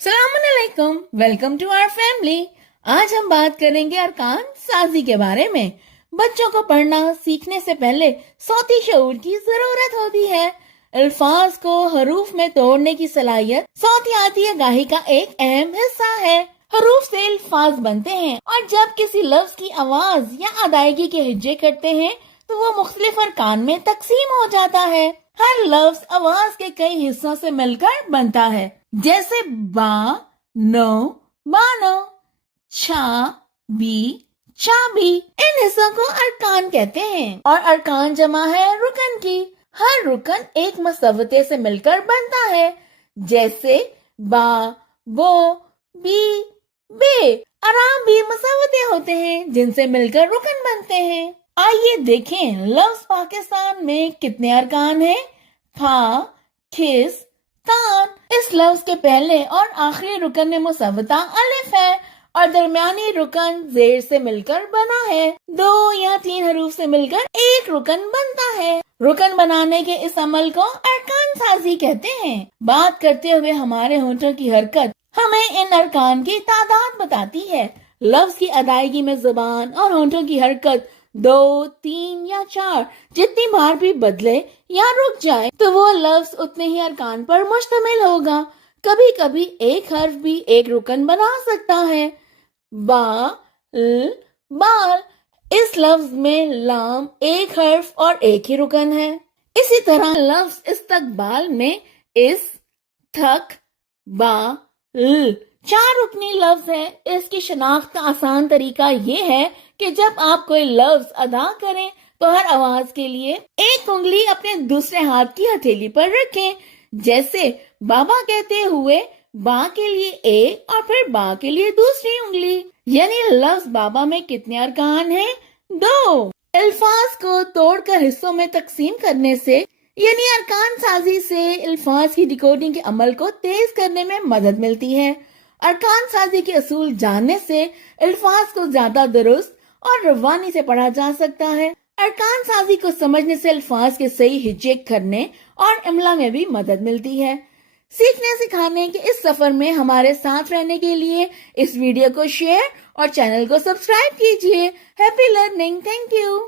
सलाम अलैकुम, welcome to our family. आज हम बात करेंगे अरकान साजी के बारे में। बच्चों को पढ़ना सीखने से पहले सौती शऊर की जरूरत होती है। अल्फाज को हरूफ में तोड़ने की सलाहियत सौतियाती आगाही का एक अहम हिस्सा है। हरूफ से अल्फाज बनते हैं और जब किसी लफ्ज की आवाज या अदायगी के हिज्जे करते हैं तो वो मुख्तलिफ अरकान में तकसीम हो जाता है। हर लफ्ज आवाज के कई हिस्सों से मिलकर बनता है, जैसे बा, नो, बानो, छा, बी, चाबी। इन हिस्सों को अरकान कहते हैं और अरकान जमा है रुकन की। हर रुकन एक मसवते से मिलकर बनता है, जैसे बा, बो, बी, बे। आराम भी मसवते होते हैं जिनसे मिलकर रुकन बनते हैं। आइए देखें लफ्ज पाकिस्तान में कितने अरकान हैं। फा, खिस, तान। इस लफ्ज के पहले और आखिरी रुकन में मुसव्वता अलिफ है और दरमियानी रुकन जेर से मिलकर बना है। 2 या 3 हरूफ से मिलकर एक रुकन बनता है। रुकन बनाने के इस अमल को अरकान साजी कहते हैं। बात करते हुए हमारे होंठों की हरकत हमें इन अरकान की तादाद बताती है। लफ्ज की अदायगी में जुबान और होंठों की हरकत 2, 3 या 4 जितनी बार भी बदले या रुक जाए तो वो लफ्ज उतने ही अरकान पर मुश्तमिल होगा। कभी कभी एक हर्फ भी एक रुकन बना सकता है। बा, ल, बाल। इस लफ्ज में लाम एक हर्फ और एक ही रुकन है। इसी तरह लफ्ज इस्तकबाल में इस, थक, बा, ल 4 रुकनी लफ्ज है। इसकी शनाख्त का आसान तरीका ये है कि जब आप कोई लफ्ज अदा करें तो हर आवाज के लिए एक उंगली अपने दूसरे हाथ की हथेली पर रखें। जैसे बाबा कहते हुए बा के लिए एक और फिर बा के लिए दूसरी उंगली। यानी लफ्ज बाबा में कितने अरकान हैं? 2। अल्फाज को तोड़कर हिस्सों में तकसीम करने से यानी अरकान साजी से अल्फाज की डिकोडिंग के अमल को तेज करने में मदद मिलती है। अरकान साजी के असूल जानने से अल्फाज को ज्यादा दुरुस्त और रवानी से पढ़ा जा सकता है। अरकान साजी को समझने से अल्फाज के सही हिज्जे करने और इमला में भी मदद मिलती है। सीखने सिखाने के इस सफर में हमारे साथ रहने के लिए इस वीडियो को शेयर और चैनल को सब्सक्राइब कीजिए। Happy learning. Thank you.